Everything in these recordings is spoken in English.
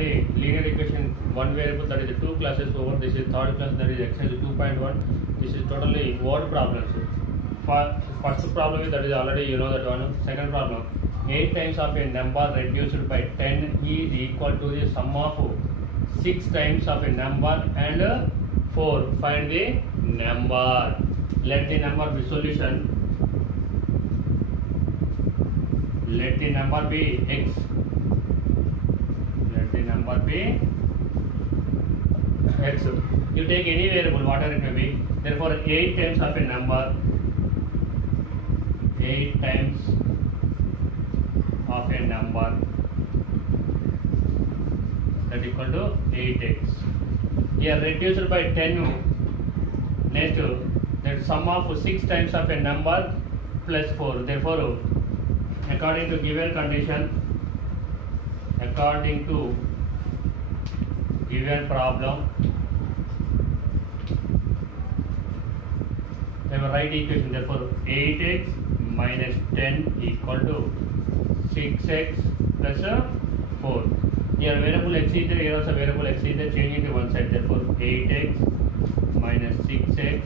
already linear equation one variable, that is 2 classes over. This is third class, that is exercise 2.1. This is totally word problems. First problem is that is already you know that one. Second problem, 8 times of a number reduced by 10 is equal to the sum of 6 times of a number and 4. Find the number. Let the number be solution. Let the number be x. Let the number be x. You take any variable, whatever it may be. Therefore, 8 times of a number, 8 times of a number, that equal to 8x. Here reduced by 10. Next, that sum of 6 times of a number plus 4. Therefore, according to given condition, according to given problem, we have a right equation. Therefore, 8x minus 10 equal to 6x plus 4. Here variable x is there, here also variable x is there, change it to one side. Therefore, 8x minus 6x.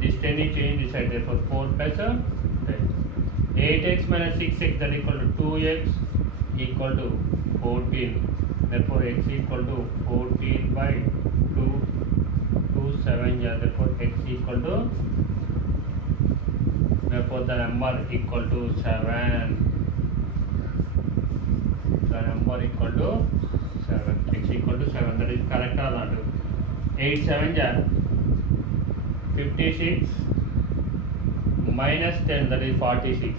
This 10 is changed this side. Therefore, 4 plus 10. 8x minus 6x, that equal to 2x equal to 14. Therefore, x equal to 14 by 2 7. Yeah, therefore x equal to, therefore the number equal to 7. The number equal to 7. X equal to 7. That is correct or not? 8 7 ja 56 minus 10, that is 46.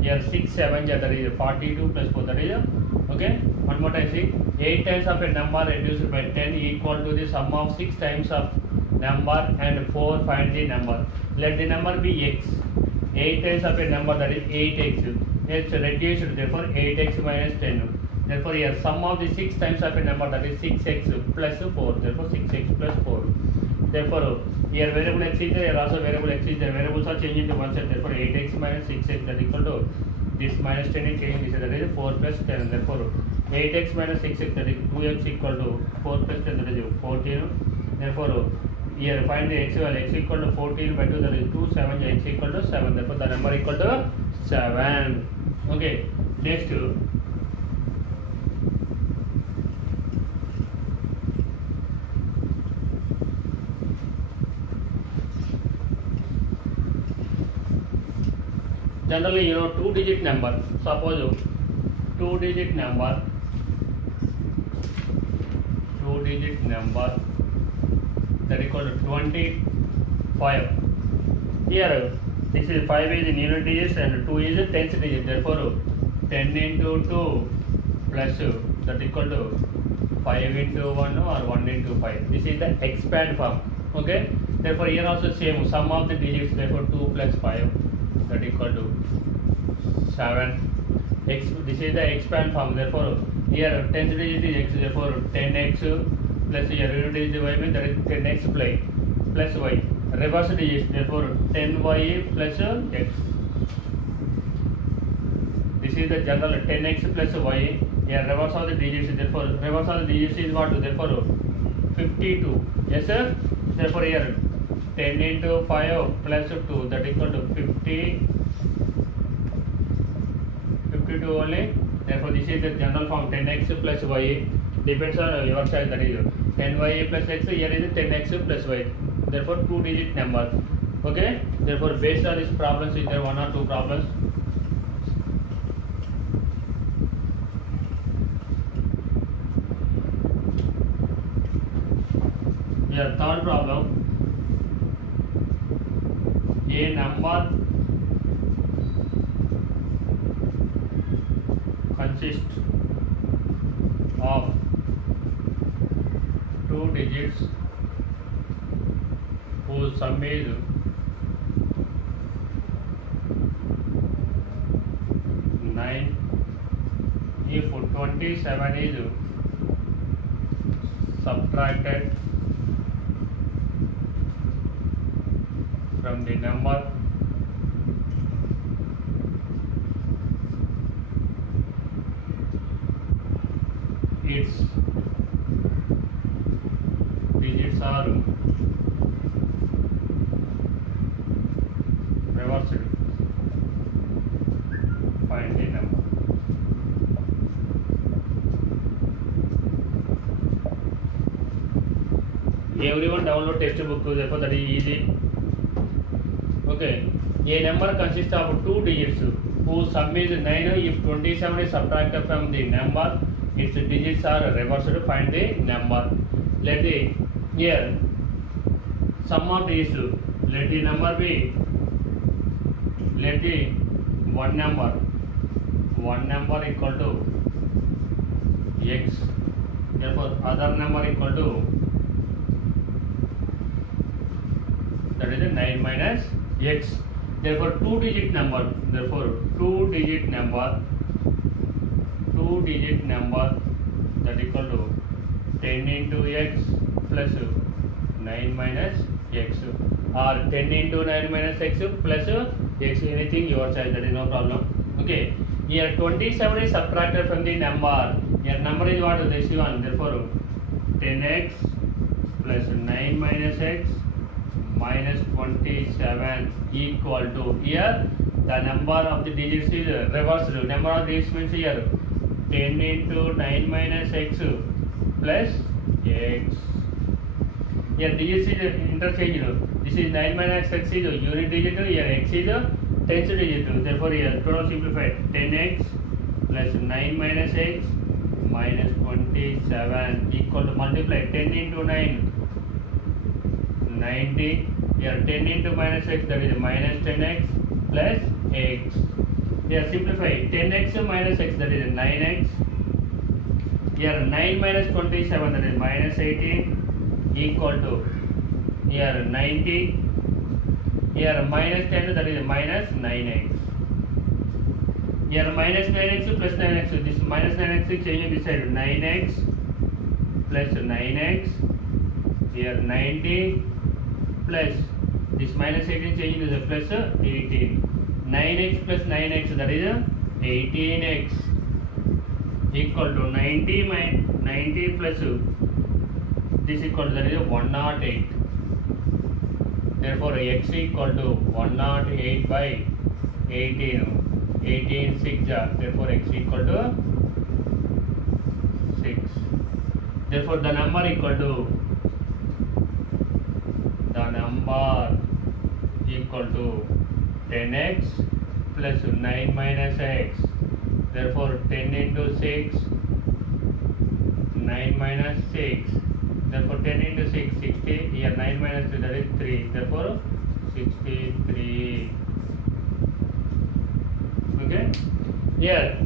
Here 6 7 ja, that is 42 plus 4, that is okay. One more time, see, 8 times of a number reduced by 10 equal to the sum of 6 times of number and 4. Find the number. Let the number be x. 8 times of a number, that is 8x. It's reduced, therefore 8x minus 10. Therefore, here sum of the 6 times of a number, that is 6x plus 4. Therefore, 6x plus 4. Therefore, here variable x is there, here also variable x is there. Variables are changing to one side. Therefore, 8x minus 6x, that equal to this minus 10 is changing this side, that is 4 plus 10. Therefore, 8x minus 6x, that is 2x equal to 4 plus 10, that is 14. Therefore, here find the x value. X equal to 14 by 2, that is 2 7. X equal to 7. Therefore, the number equal to 7. Okay. Next. Generally, you know, 2-digit number. Suppose 2-digit number, that equal to 25. Here, this is 5 is in unit digits and 2 is in tens digit. Therefore, 10 into 2 plus that equal to 5 into 1 or 1 into 5. This is the expand form. Okay. Therefore, here also same sum of the digits. Therefore, 2 plus 5. That equal to 7. X, this is the expand form. Therefore, here 10th digit is x. Therefore, 10x plus here unit digit y means that is 10x plus y. Reverse digits. Therefore, 10y plus x. This is the general 10x plus y. Here reverse of the digits. Therefore, reverse of the digits is what? Therefore, 52. Yes, sir. Therefore, here 10 into 5 plus 2, that equal to 50, 52 only. Therefore, this is the general form 10x plus y. Depends on your side, that is 10y plus x. Here is 10x plus y. Therefore, 2-digit number. Okay. Therefore, based on these problems, is there 1 or 2 problems? Here, third problem. A number consists of 2 digits whose sum is 9. If 27 is subtracted from the number, its digits are reversed. Find the number. Everyone download textbook, therefore that is easy. Okay, a number consists of two digits whose sum is 9. If 27 is subtracted from the number, its digits are reversed. Find the number. Let the here sum of these, let the number be, let the one number equal to x, therefore other number equal to, that is 9 minus x, therefore two digit number that equal to 10 into x plus 9 minus x, or 10 into 9 minus x plus x, anything your choice, that is no problem. Okay, here 27 is subtracted from the number. Here number is what? This one, therefore 10x plus 9 minus x minus 27 equal to, here the number of the digits is reversed. Number of digits means here 10 into 9 minus x plus x. Here digits is interchangeable. This is 9 minus x is unit digit, here x is 10th digit. Therefore here total simplified 10x plus 9 minus x minus 27 equal to, multiply 10 into 9 90, here 10 into minus x, that is minus 10x plus x. Here simplify 10x minus x, that is 9x. Here 9 minus 27, that is minus 18 equal to, here 90. Here minus 10, that is minus 9x. Here minus 9x plus 9x, this minus 9x change this side, 9x plus 9x. Here 90 plus this minus 18 change is a plus 18. 9x plus 9x, that is 18x equal to 90 plus this equal to, that is 108. Therefore x equal to 108 by 18. 18 6, therefore x equal to 6. Therefore the number equal to, equal to 10x plus 9 minus x, therefore 10 into 6, 9 minus 6, therefore 10 into 6, 60, here 9 minus 3, that is 3, therefore 63. Okay, here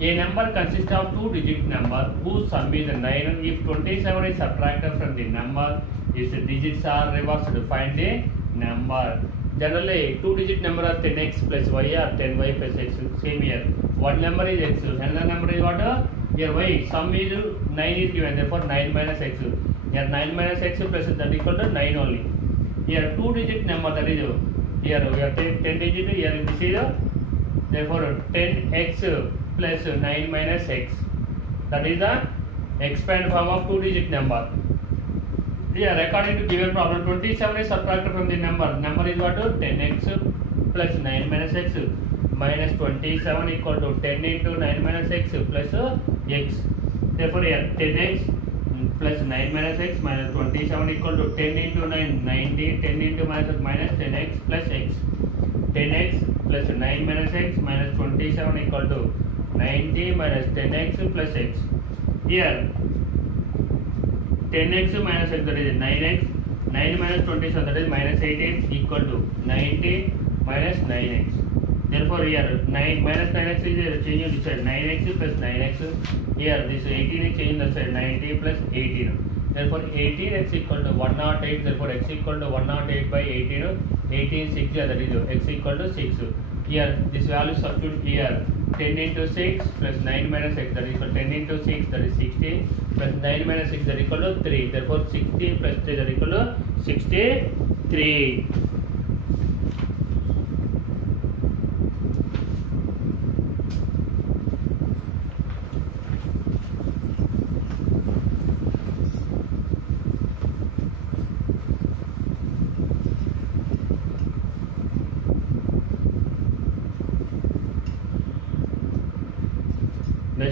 a number consists of two digit number whose sum is 9. If 27 is subtracted from the number, its digits are reversed. Find the number. Generally, two digit number are 10x plus y or 10y plus x. Same here. One number is x, another number is what? Here y. Sum is 9 is given, therefore 9 minus x. Here 9 minus x plus that equal to 9 only. Here two digit number, that is here we have 10 digit. Here this is therefore 10x plus 9 minus x. That is the expand form of two digit number. Here according to given problem, 27 is subtracted from the number. Number is what? 10x plus 9 minus x minus 27 equal to 10 into 9 minus x plus x. Therefore here 10x plus 9 minus x minus 27 equal to 10 into 9, 90, 10 into minus 10x plus x. 10x plus 9 minus x minus 27 equal to 90 minus 10x plus x. Here 10x minus x, that is 9x, 9 minus 27, that is minus 18 equal to 90 minus 9x. Therefore here 9 minus 9x is changing this side, 9x plus 9x. Here this 18 is changing the side, 90 plus 18. Therefore 18x equal to 108. Therefore x equal to 108 by 18. 18 6, that is x equal to 6. Here this value substitute here. 10 into 6 plus 9 minus x, that is equal to 10 into 6, that is 60, plus 9 minus 6, that is equal to 3. Therefore 60 plus 3, that is equal to 63.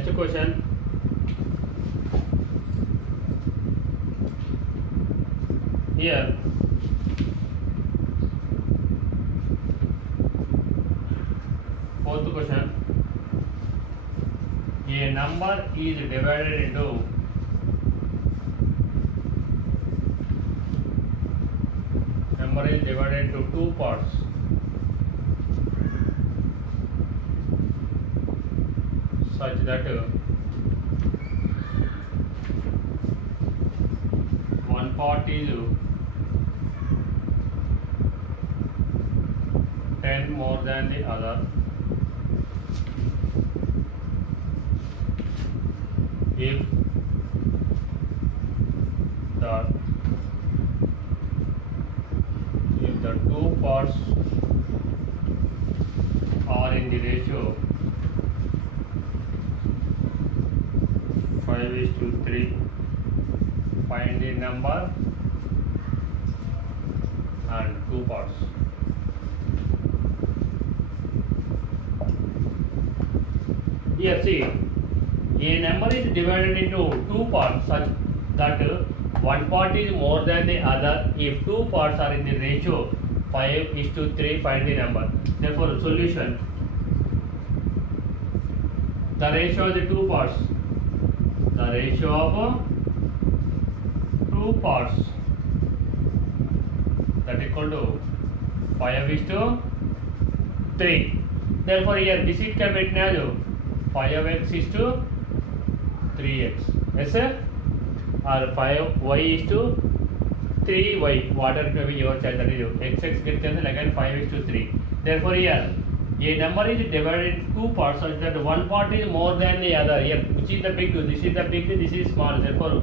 Next question. Here fourth question. A number is divided into two parts. Such that one part is 10 more than the other. If the two parts are in the ratio 5:3, find the number and two parts. Here see, a number is divided into two parts such that one part is more than the other. If two parts are in the ratio 5:3, find the number. Therefore, solution: the ratio of the two parts, the ratio of two parts, that equal to 5:3. Therefore, here this it can be written as 5x:3x. Yes, sir? Or 5y:3y. Whatever it may be your choice. That is x gets cancelled again 5:3. Therefore, here a number is divided into two parts such that one part is more than the other. Here, which is the big? This is the big. This is small. Therefore,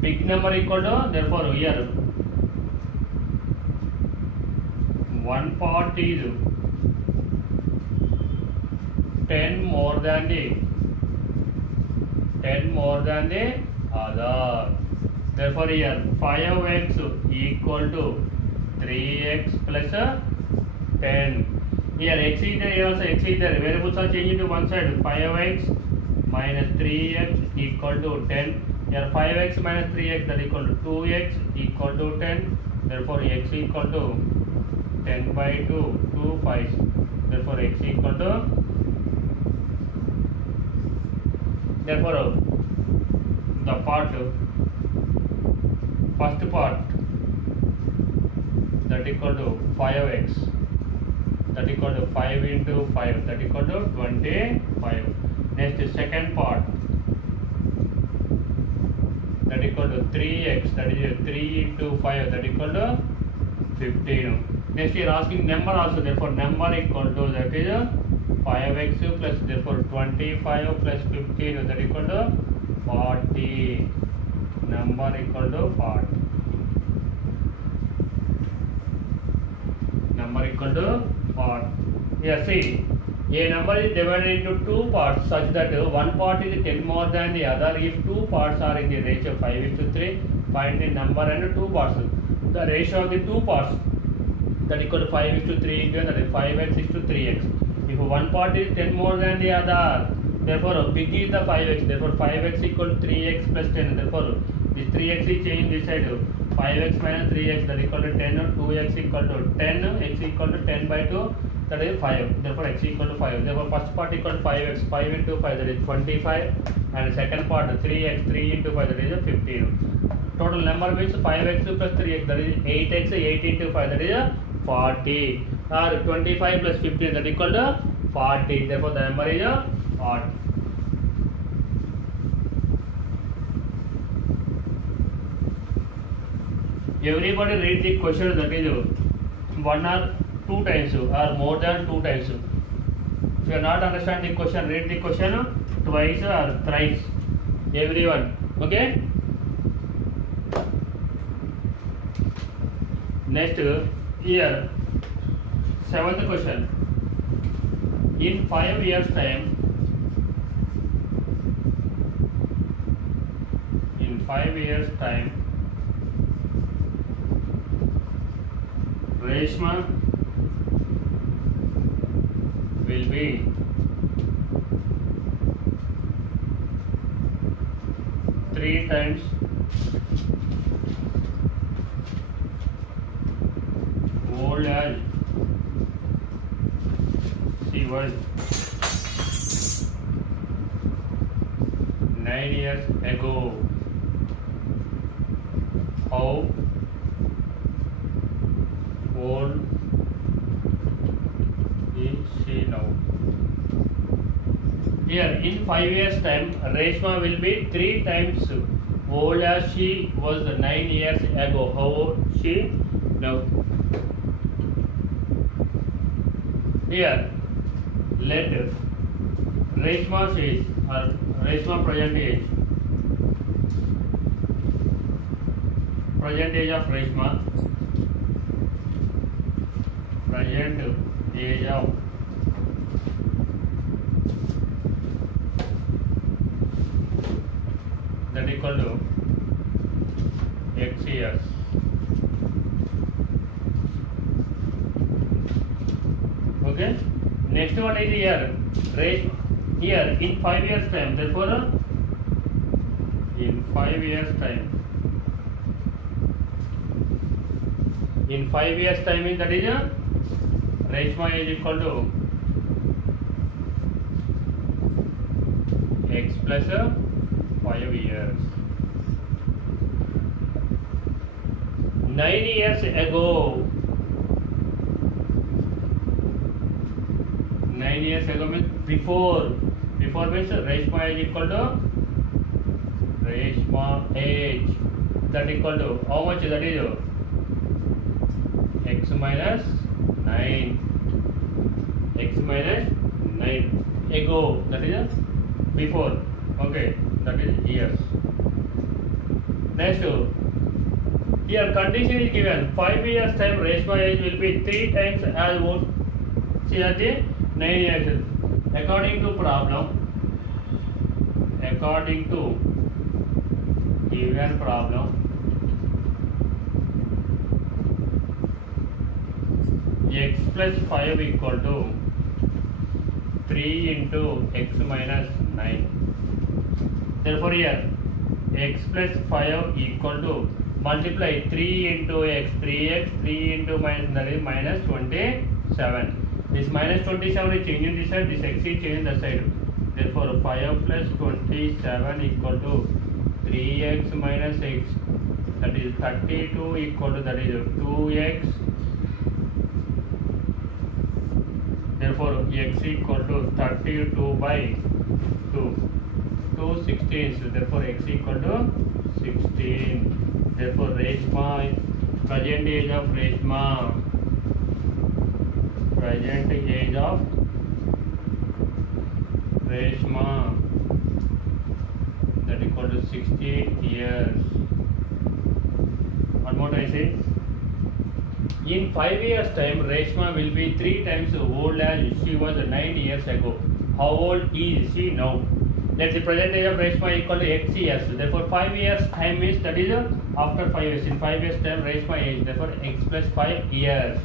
big number equal to. Therefore, here one part is 10 more than the other. Therefore, here 5x equal to 3x plus 10. Here x is there, here also x is there. Variables are changing to one side. 5x minus 3x equal to 10. Here 5x minus 3x, that equal to 2x equal to 10. Therefore, x equal to 10 by 2, 2 5. Therefore, x equal to. Therefore, the first part, that equal to 5x, that equal to 5 into 5, that equal to 25. Next, second part, that equal to 3x, that is 3 into 5, that equal to 15. Next, you are asking number also. Therefore, number equal to, that is 5x plus, therefore 25 plus 15, that equal to 40. Number equal to 40. Number equal to 40. Here see, a number is divided into two parts such that one part is 10 more than the other. If two parts are in the ratio 5:3, find the number and two parts. The ratio of the two parts, that equal to 5:3 into, that is 5x:3x. If one part is 10 more than the other, therefore big is the 5x. Therefore, 5x equal to 3x plus 10. Therefore, this 3x is changed this side. 5x minus 3x, that equal to 10. 2x equal to 10. X equal to 10 by 2. That is 5. Therefore, x equal to 5. Therefore, first part equal to 5x. 5 into 5, that is 25. And second part 3x. 3 into 5, that is 15. Total number means 5x plus 3x, that is 8x. 8 into 5, that is 40. Or 25 plus 15, that equal to 40. Therefore, the number is 40. Everybody read the question, that is one or two times or more than two times. If you are not understand the question, read the question twice or thrice. Everyone, okay? Next, here, seventh question. In 5 years time, Reshma will be 3 times old as she was 9 years ago. How old is she now? Here, in 5 years' time, Reshma will be 3 times old as she was 9 years ago. How old she now? Here, let Reshma says, or Reshma present age of Reshma, present age of that equal to x years. Okay. Next one is here. Here in 5 years time. Therefore, in 5 years time. In 5 years time is that is Reshma is equal to x plus 5 years. 9 years ago. 9 years ago means before. Before means Reshma is equal to Reshma age. That equal to how much that is? X minus 9. X minus 9 ago. That is before. Okay. That is years. Next, here condition is given. 5 years time Reshma age will be 3 times as old. See that 9 years. According to problem, according to given problem, x plus 5 equal to 3 into x minus 9. Therefore here x plus 5 equal to multiply 3 into x, 3x, 3 into minus, that is minus 27. This minus 27 is changing this side, this x is changing the side. Therefore 5 plus 27 equal to 3x minus x, that is 32 equal to, that is 2x. Therefore x equal to 32 by 2. 2 16. Therefore x equal to 16. Therefore Reshma, present age of Reshma, present age of Reshma, that equal to 16 years. What more I say? In 5 years time Reshma will be 3 times old as she was 9 years ago. How old is she now? Let the present age of Reshma equal to x years. Therefore 5 years time means that is after 5 years. In 5 years time Reshma age, therefore x plus 5 years.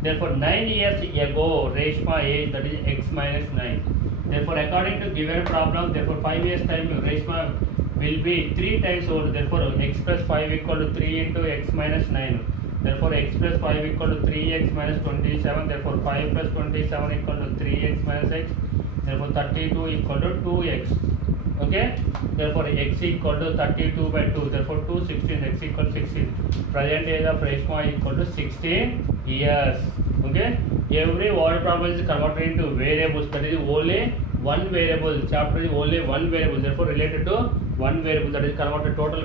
Therefore 9 years ago Reshma age, that is x minus 9. Therefore according to given problem, therefore 5 years time Reshma will be 3 times old. Therefore x plus 5 equal to 3 into x minus 9. Therefore x plus 5 equal to 3x minus 27. Therefore 5 plus 27 equal to 3x minus x. Therefore 32 equal to 2x. Okay. Therefore x equal to 32 by 2. Therefore 2 16. X equal to 16. Present age of Reshma equal to 16 years. Okay. Every word problem is converted into variables. That is only one variable. Chapter is only one variable. Therefore related to one variable. That is converted total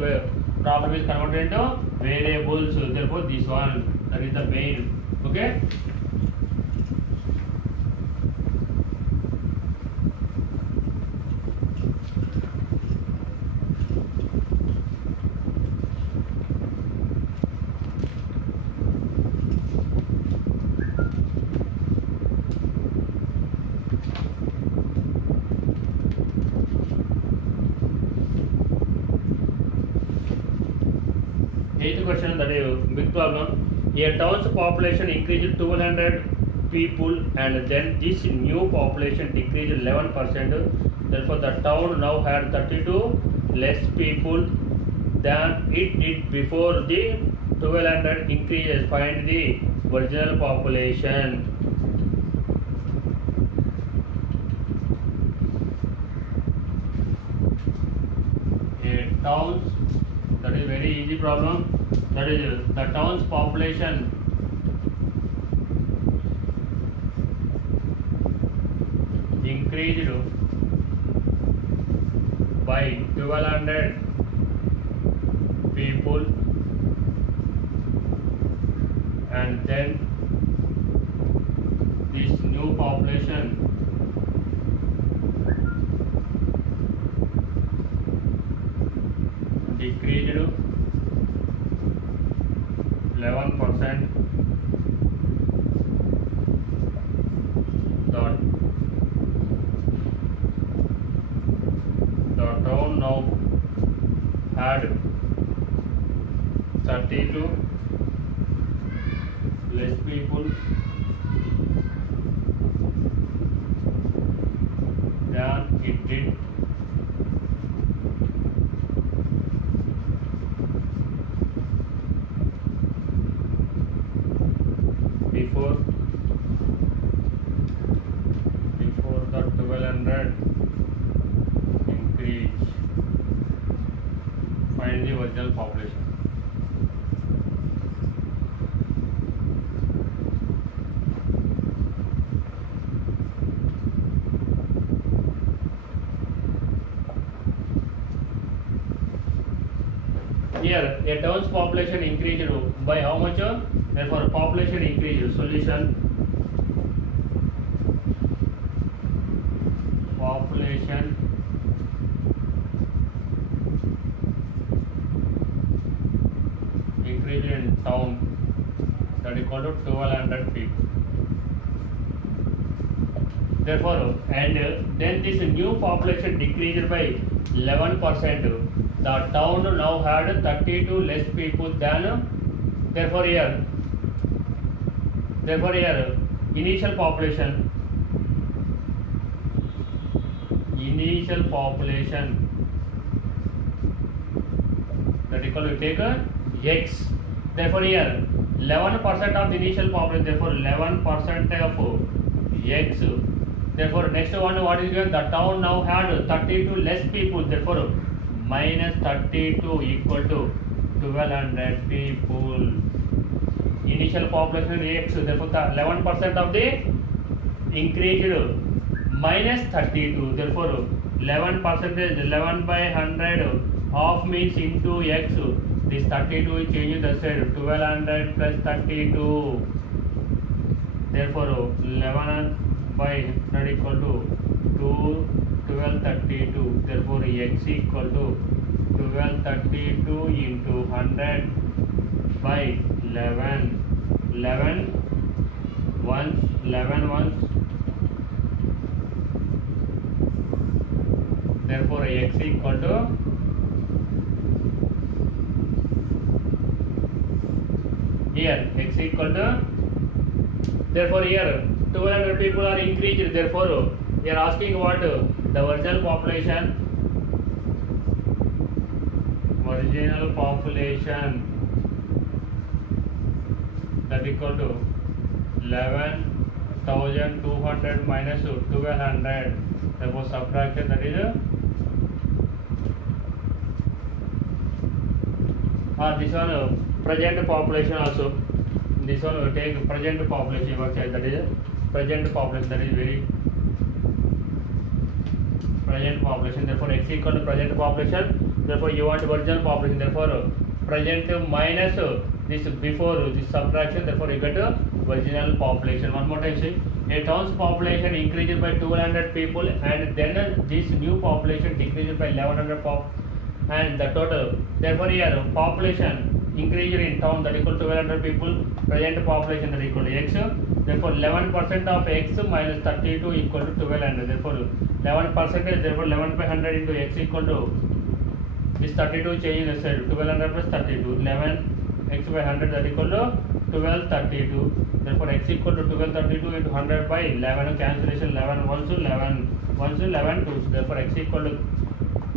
problem is converted into variables. Therefore this one, that is the main. Okay. Eighth question, that is big problem. A town's population increased 1200 people and then this new population decreased 11%. Therefore the town now had 32 less people than it did before the 1200 increases. Find the original population. Towns, that is very easy problem. That is the town's population increased by 1200 people, and then this new population decreased 11%. The town now had 32 less people than it did before the 1200 increase. Find the original population. Here, a town's population increased by how much? Therefore, population increased. Solution: population increased in town, that is equal to 1200 people. Therefore, and then this new population decreased by 11%. The town now had 32 less people than. Therefore here initial population that equal to take x. Therefore here 11% of the initial population. Therefore 11% of x. Therefore next one, what is given? The town now had 32 less people. Therefore minus 32 equal to 1200 people. Initial population x. Therefore 11% of the increased minus 32. Therefore 11% is 11 by 100. Half means into x. This 32 is changing the side. 1200 plus 32. Therefore 11 by 100 equal to 1232. Therefore x equal to 1232 into 100 by 11. 11 ones. Therefore x equal to here x equal to. Therefore here 1200 people are increased. Therefore we are asking what the original population that equal to 11,200 minus 1200. Therefore subtraction, that is this one present population also. This one will take present population, that is present population, that is very present population. Therefore x equal to present population. Therefore you want original population. Therefore present minus this before this subtraction. Therefore you get original population. One more time say, a town's population increases by 1200 people, and then this new population decreases by 1100 and the total. Therefore here population increased in town, that equal to 1200 people. Present population, that equal to x. Therefore 11% of x minus 32 equal to 1200. Therefore 11% is, therefore 11 by 100 into x equal to this 32 changing the side. 1200 plus 32. 11 x by 100, that equal to 1232. Therefore x equal to 1232 into 100 by 11. Cancellation, 11 1 to 11 1 to 11 2. Therefore x equal to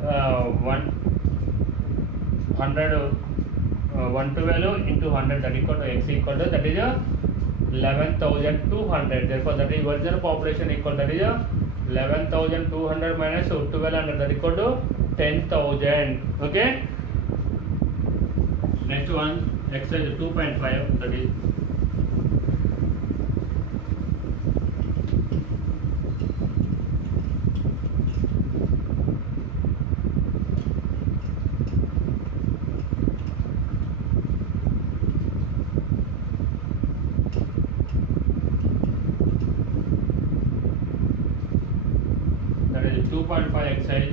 112 into 100, that equal to x equal to, that is 11,200. Therefore that is original population equal, that is 11,200 minus 1200, that equal to 10,000. Okay. Next one, exercise 2.5, that is that is 2.5 exercise.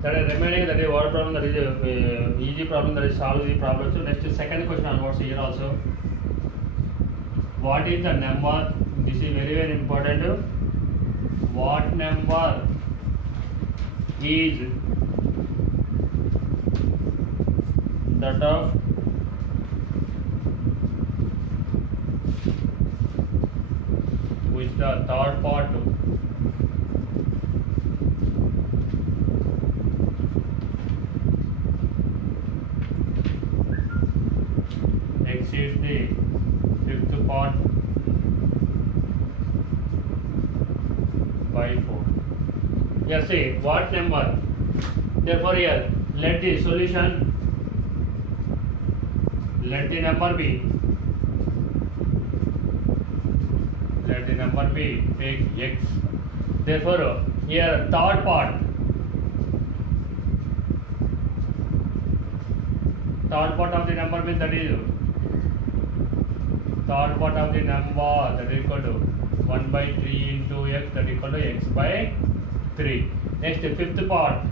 That is remaining, that is word problem, that is easy problem, that is solve the problem. So next second question onwards here also. What is the number? This is very very important. What number is that of which the third part exceeds the fifth part by 4. Here see what number. Therefore here let the solution, let the number be, let the number be take x. Therefore here third part of the number means, that is third part of the number, that is equal to 1 by 3 into x, that is equal to x by 3. Next fifth part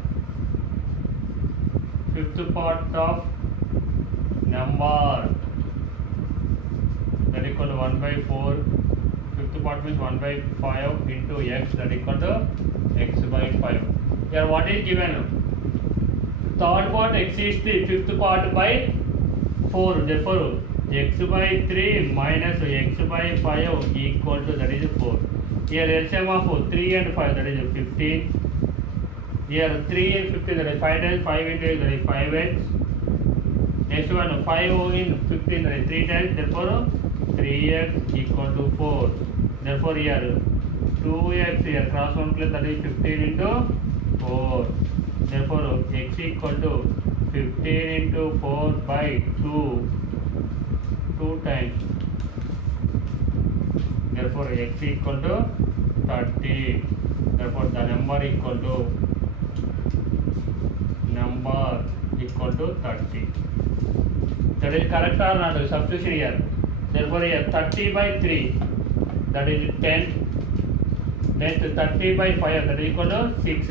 of number, that is equal to 1 by 4. Fifth part means 1 by 5 into x, that is equal to x by 5. Here what is given? Third part exceeds the fifth part by 4. Therefore x by 3 minus x by 5 equal to, that is 4. Here LCM of 3 and 5, that is 15. Here 3 and 15, that is 5 times 5 into x, that is 5x. Next one 5 in 15, that is 3 times. Therefore 3x equal to 4. Therefore here 2x, here cross one place, that is 15 into 4. Therefore x equal to 15 into 4 by 2 times. Therefore x equal to 30. Therefore the number equal to 30. That is correct or not? Substitution here. Therefore here 30 by 3, that is 10. Next 30 by 5, that is equal to 6.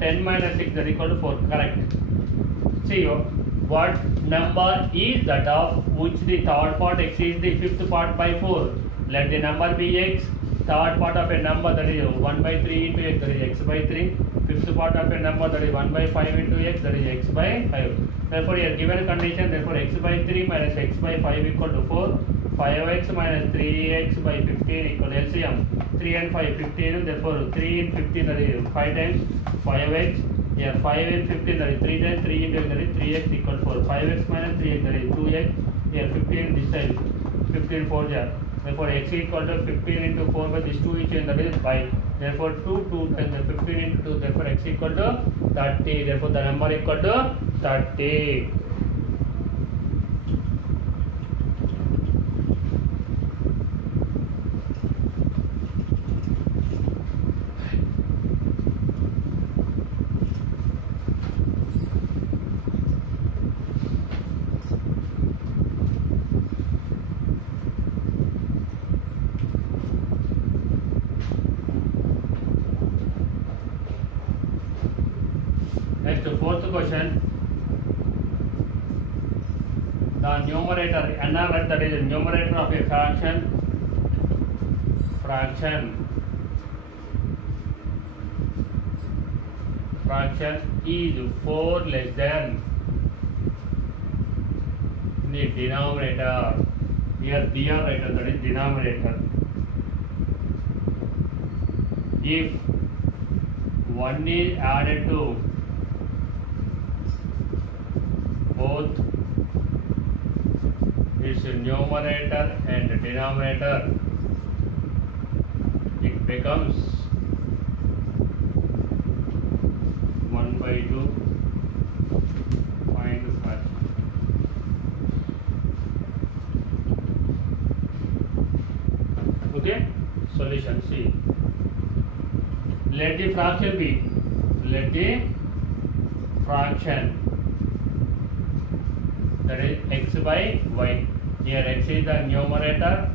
10 minus 6, that is equal to 4. Correct. See what number is that of which the third part exceeds the fifth part by 4. Let the number be x. Third part of a number, that is 1 by 3 into x, that is x by 3. Fifth part of a number, that is 1 by 5 into x, that is x by 5. Therefore here given condition, therefore x by 3 minus x by 5 equal to 4. 5x minus 3x by 15 equal to LCM. 3 and 5, 15. Therefore 3 in 15, that is 5 times 5x. Here 5 in 15, that is 3 times 3 into x, that is 3x equal to 4. 5x minus 3x, that is 2x. Here 15 this time, 15 4 jar. Therefore x equal to 15 into 4 by this 2 each, and that is 5. Therefore 2 times 15 into 2. Therefore x equal to 30. Therefore the number equal to 30. Next fourth question. The numerator, NR, that is the numerator of a fraction fraction is 4 less than the denominator. Here dr writer, that is denominator. If 1 is added to both its numerator and denominator, it becomes 1 by 2. Find the fraction. Okay, solution C. Let the fraction be, that is x by y. Here x is the numerator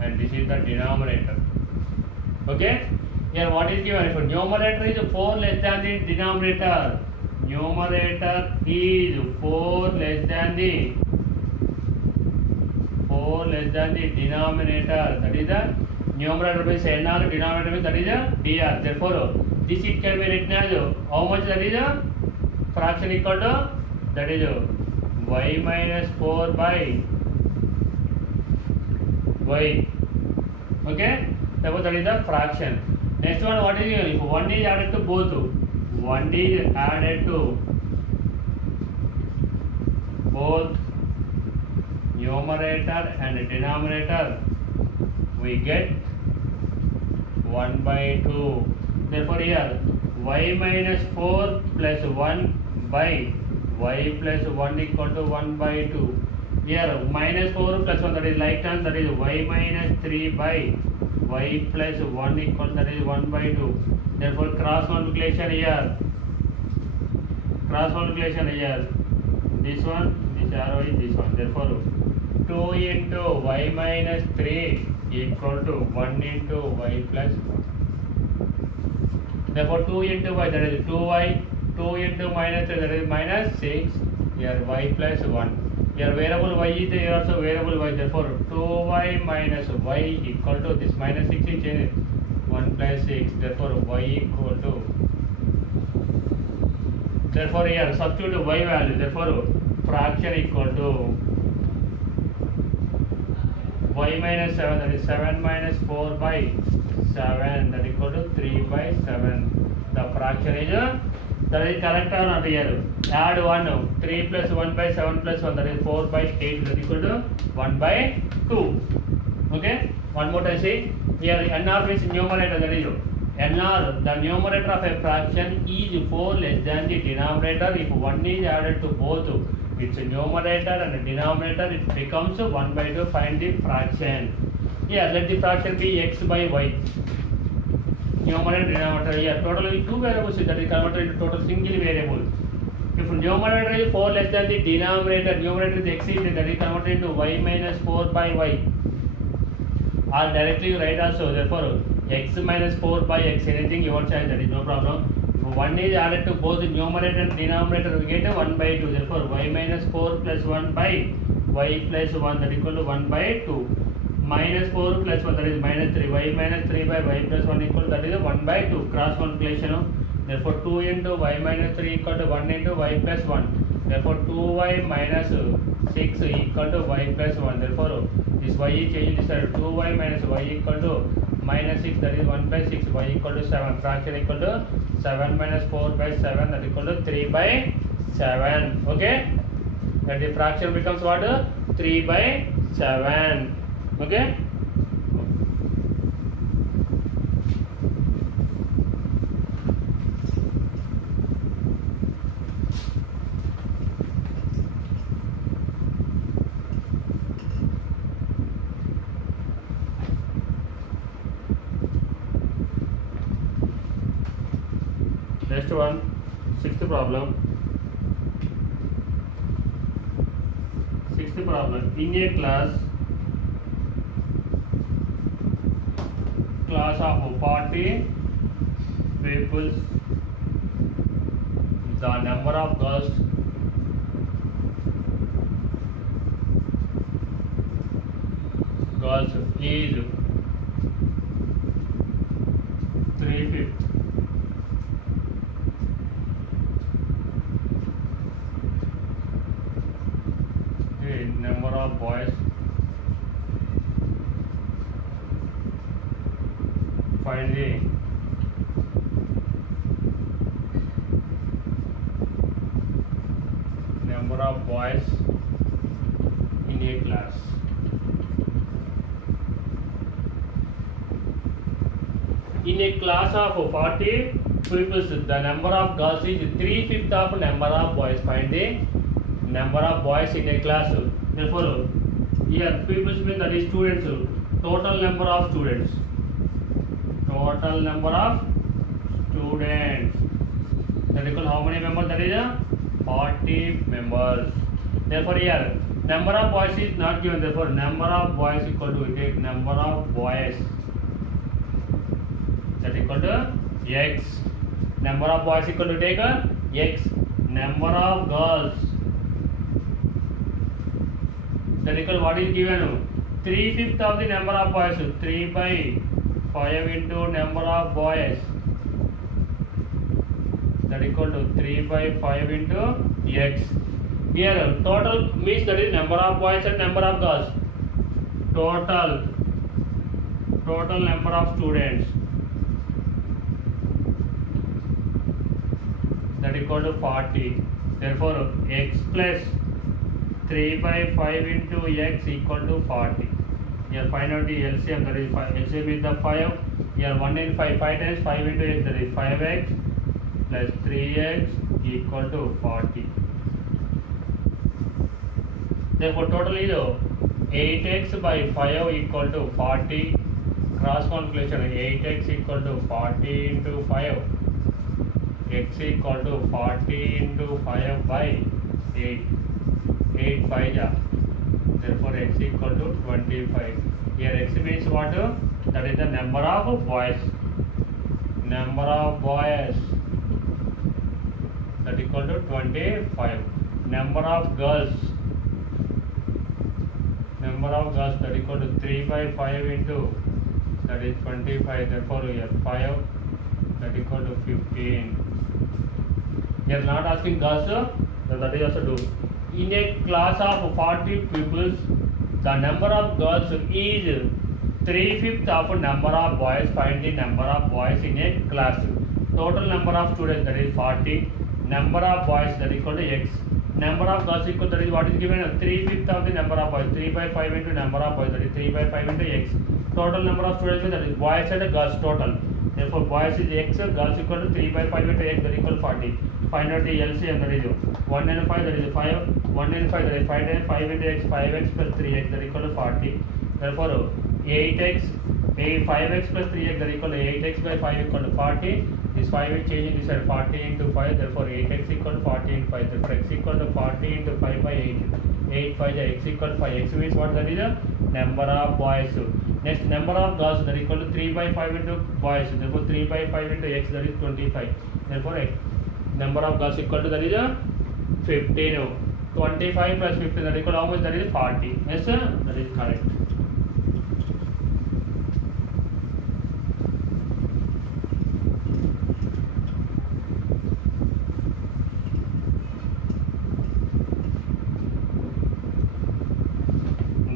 and this is the denominator. Okay, here what is given? If numerator is 4 less than the denominator, numerator is 4 less than the denominator, that is the numerator means nr, denominator means that is a dr. Therefore this it can be written as how much, that is a fraction equal to, that is y minus 4 by y. Okay, therefore that is the fraction. Next one, what is given? If 1 is added to both, 1 is added to both numerator and denominator, we get 1 by 2. Therefore here y minus 4 plus 1 by y plus 1 equal to 1 by 2. Here minus 4 plus 1, that is like term, that is y minus 3 by y plus 1 equal, that is 1 by 2. Therefore cross multiplication here, this one, this arrow is this one. Therefore 2 into y minus 3 equal to 1 into y plus 1. Therefore 2 into y, that is 2y, 2 into minus 3, that is minus 6. Here y plus 1. Here variable y is there, also variable y. Therefore 2y minus y equal to this minus 6 is changed 1 plus 6. Therefore y equal to, therefore here substitute y value. Therefore fraction equal to y minus 7, that is 7 minus 4 by 7, that equal to 3 by 7. The fraction is that is correct or not here? Add 1, 3 plus 1 by 7 plus 1, that is 4 by 8, that equal to 1 by 2. Okay, one more time see. Here nr means numerator, that is nr, the numerator of a fraction is 4 less than the denominator. If 1 is added to both its numerator and denominator, it becomes 1 by 2. Find the fraction. Here let the fraction be x by y. Numerator, denominator. Here totally two variables, that is converted into total single variable. If numerator is 4 less than the denominator, numerator is x, that is converted into y minus 4 by y. Or directly you write also. Therefore x minus 4 by x, anything your choice, that is no problem. If 1 is added to both the numerator and denominator, we get 1 by 2. Therefore y minus 4 plus 1 by y plus 1, that equal to 1 by 2. Minus 4 plus 1, that is minus 3. Y minus 3 by y plus 1 equal, that is 1 by 2. Cross multiplication. Therefore 2 into y minus 3 equal to 1 into y plus 1. Therefore 2y minus 6 equal to y plus 1. Therefore this y is changed this side. 2y minus y equal to minus 6, that is 1 by 6. Y equal to 7. Fraction equal to 7 minus 4 by 7, that equal to 3 by 7. Okay, and the fraction becomes what? 3 by 7. Okay. Next one, sixth problem. In a class of 40 people, the number of girls is boys in a class. In a class of 40 pupils, the number of girls is 3/5 of number of boys. Find the number of boys in a class. Therefore, here pupils means that is students. Total number of students. Total number of students. That is how many members? That is 40 members. Therefore, here number of boys is not given. Therefore, number of boys equal to take number of boys. That equal to x. Number of boys equal to take x. Number of girls. That equal what is given? 3/5 of the number of boys. 3/5 into number of boys. That equal to 3/5 into x. Here total means that is number of boys and number of girls. Total number of students. That equal to 40. Therefore, x plus 3/5 into x equal to 40. Here find out the LCM, that is LCM is the 5. Here 1 and 5 times 5 into x, that is 5x plus 3x equal to 40. Therefore, total is 8x by 5 equal to 40. Cross multiplication, 8x equal to 40 into 5. X equal to 40 into 5 by 8. 8 5 ja. Therefore, x equal to 25. Here x means what? That is the number of boys. Number of boys. That equal to 25. Number of girls. Number of girls, that equal to 3/5 into that is 25. Therefore, here 5 that equal to 15. They are not asking girls, so that is also do. In a class of 40 pupils, the number of girls is 3/5 of number of boys. Find the number of boys in a class. Total number of students, that is 40. Number of boys, that equal to x. Number of girls equal, that is what is given, 3/5 of the number of boys. 3/5 into number of boys, that is 3/5 into x. Total number of students, that is boys and girls total. Therefore, boys is x, girls equal to 3/5 into x, that equal 40. Find out the LCM, that is 1 and 5, that is 5. 1 and 5, that is 5 and 5 into x, 5x plus 3x, that equal to 40. Therefore, 5x plus 3x, that equal to 8x by 5 equal to 40. This 5 is changing this side, 40 into 5. Therefore, 8x equal to 40 into 5. Therefore, x equal to 40 into 5 by 8. 8 5 is x equal to 5. X means what? That is the number of boys. Next, number of girls, that equal to 3/5 into boys. Therefore, 3/5 into x, that is 25. Therefore, number of girls equal to, that is 15. 25 plus 15, that equal to how much? That is 40. Yes, sir? That is correct.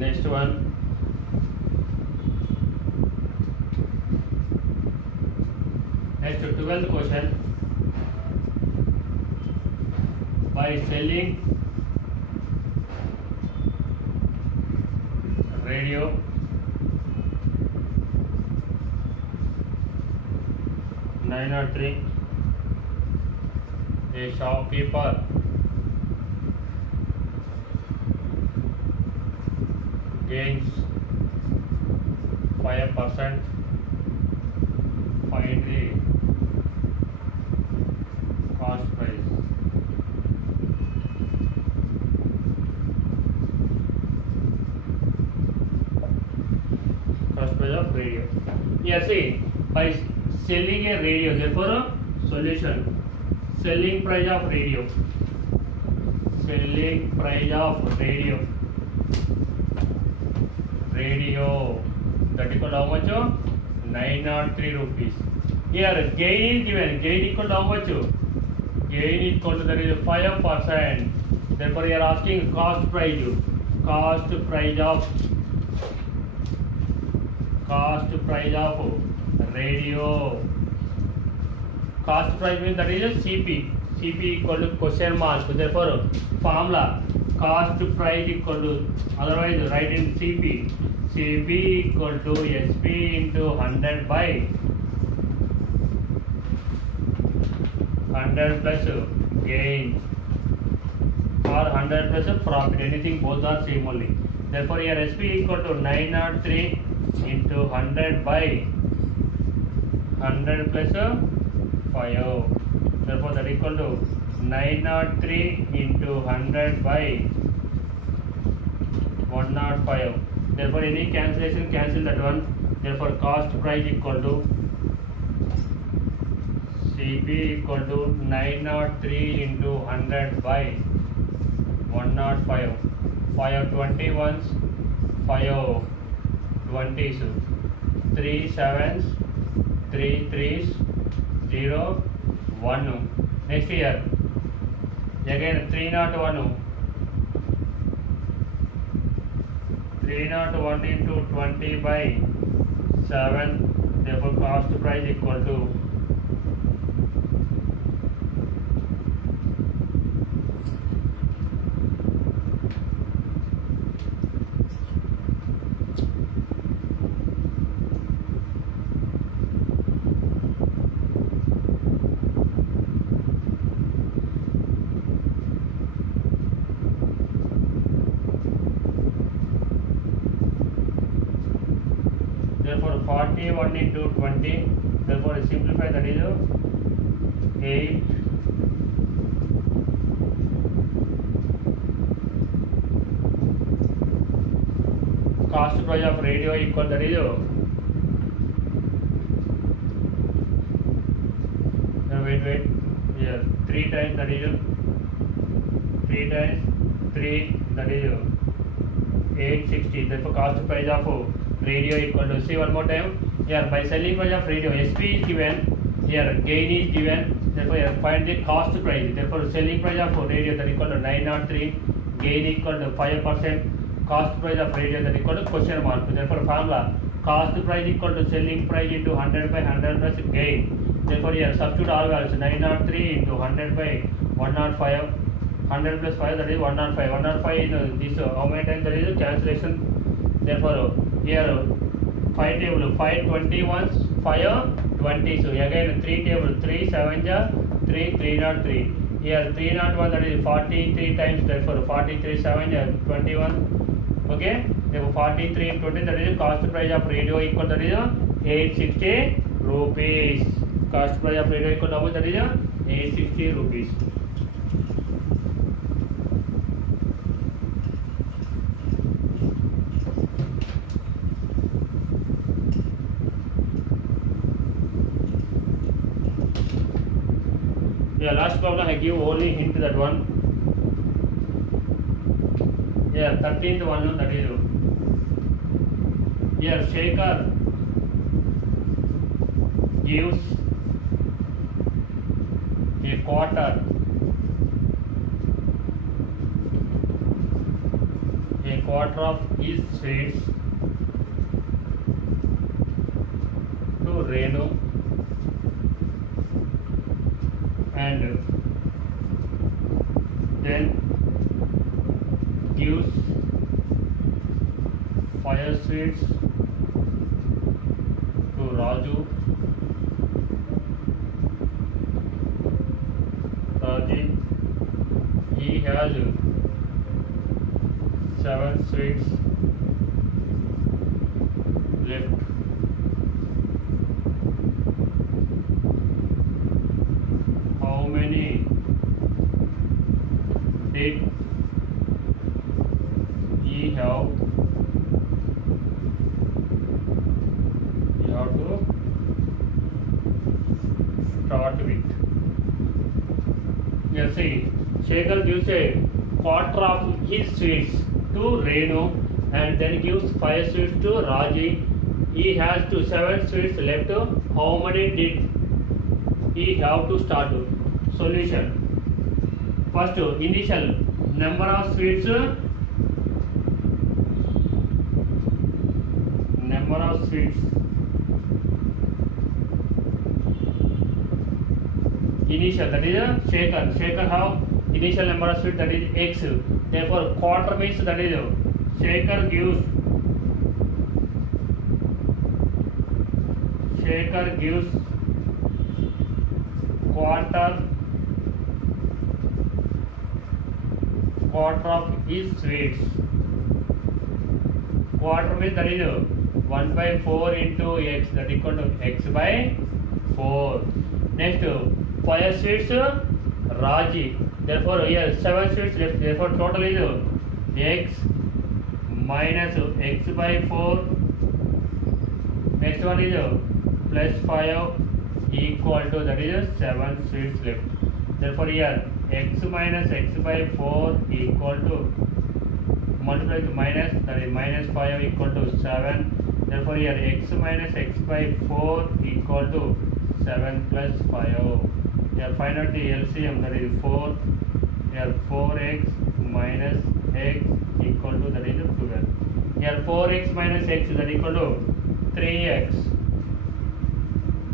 Next one. Next, 12th question. By selling radio, $903, a shopkeeper gains 5%. Find the cost price. Cost price of radio. Here see, by selling a radio, therefore solution. Selling price of radio. Selling price of radio. Radio, that equal to how much? 903 rupees. Here gain is given. Gain equal to how much? Gain equal to, that is 5%. Therefore, you are asking cost price. Cost price of radio. Cost price means that is CP. CP equal to question mark. Therefore, formula cost price equal to, otherwise write in CP. CP equal to SP into 100 by 100 plus gain or 100 plus profit. Anything, both are same only. Therefore here SP equal to 903 into 100 by 100 plus 5. Therefore that equal to 903 into 100 by 105. Therefore any cancellation, cancel that one. Therefore cost price equal to CP equal to 903 into 100 by 105. 5 21s, 5 20s, 3 7s, 3 3s, 0 1. Next year again 301. 301 into 20 by 7. Therefore cost price equal to therefore 41 into 20. Therefore simplify, that is 8 cost price of radio equal, that is wait here 3 times, that is 3 times 3, that is 860. Therefore cost price of radio equal to, see one more time here, by selling price of radio SP is given, here gain is given. Therefore here find the cost price. Therefore selling price of radio, that equal to 903, gain equal to 5%, cost price of radio, that equal to question mark. Therefore formula cost price equal to selling price into 100 by 100 plus gain. Therefore here substitute all values, 903 into 100 by 105, 100 plus 5, that is 105. 105 is this, how many times, that is cancellation. Therefore here 5 table, 5 21s, 5 20. So again 3 table, 3 7 3, 303. Here 301, that is 43 times. Therefore 43 7 21. Okay. Therefore 43 and 20, that is cost price of radio equal, that is 860 rupees. Cost price of radio equal to how much? That is 860 rupees. Yeah, last problem I give only hint that one. Yeah, 13th one, that is here Shekhar gives a quarter of his sweets to Renu and then gives 5 sweets to Raju. He has 7 sweets left. How many did he have? You have to start with. Yeah, see, Shekhar gives a quarter of his sweets to Renu and then gives 5 sweets to Raji. He has 7 sweets left. How many did he have to start? Solution. First, initial number of sweets. Number of sweets. Initial, that is Shekhar. Shekhar have initial number of sweets, that is x. Therefore quarter means that is Shekhar gives quarter of his sweets. Quarter means that is 1 by 4 into x, that equal to x by 4. Next 5 sweets Raji. Therefore here 7 sweets left. Therefore total is x minus x by 4. Next one is plus 5 equal to, that is 7 sweets left. Therefore here x minus x by 4 equal to multiply to minus, that is minus 5 equal to 7. Therefore here x minus x by 4 equal to 7 plus 5. Here find out the LCM, that is 4. Here 4x minus x equal to, that is 12. Here 4x minus x, that equal to 3x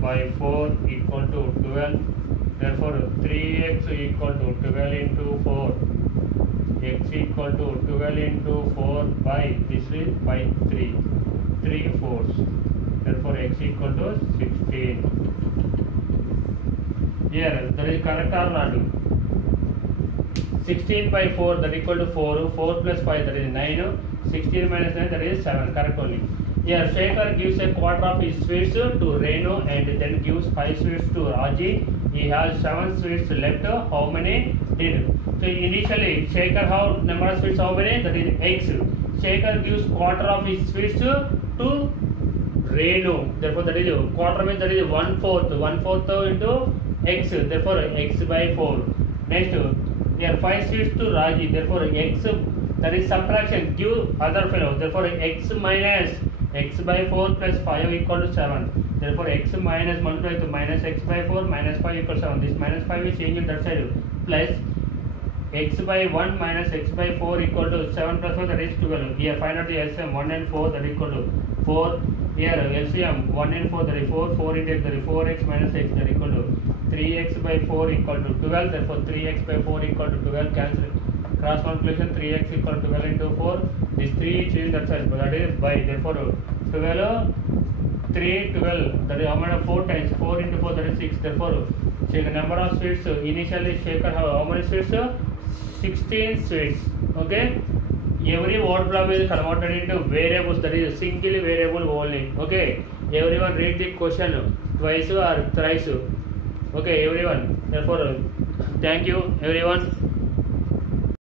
by 4 equal to 12. Therefore 3x equal to 12 into 4. X equal to 12 into 4 by, this is by 3. 3/4. Therefore x equal to 16. Here that is correct or not? 16 by 4, that equal to 4. 4 plus 5, that is 9. 16 minus 9, that is 7. Correct only. Here Shekhar gives a quarter of his sweets to Renu and then gives 5 sweets to Raji. He has 7 sweets left. How many did? So initially Shekhar have number of sweets, how many? That is x. Shekhar gives quarter of his sweets to Renu. Therefore that is quarter means that is 1/4. 1/4 into x. Therefore x by 4. Next here 5 sweets to Raji. Therefore x, that is subtraction. Give other fellow. Therefore x minus x by 4 plus 5 equal to 7. Therefore x minus multiply to minus x by 4 minus 5 equal to 7. This minus 5 is changed in that side. Plus x by 1 minus x by 4 equal to 7 plus 4, that is 12. Here find out the LCM 1 and 4, that is equal to 4. Here LCM 1 and 4, that is 4. 4 into x, that is 4x minus x, that is equal to 3x by 4 equal to 12. Therefore 3x by 4 equal to 12. Cancel. Cross multiplication 3x equal to 12 into 4. This 3 change that side, that is by. Therefore 12 3 12, that is how many? 4 times 4 into 4, that is 6. Therefore the number of sweets initially Shekhar have how many sweets? 16 sweets. Okay, every word problem is converted into variables, that is a single variable only. Okay, everyone read the question twice or thrice. Okay everyone. Therefore thank you everyone.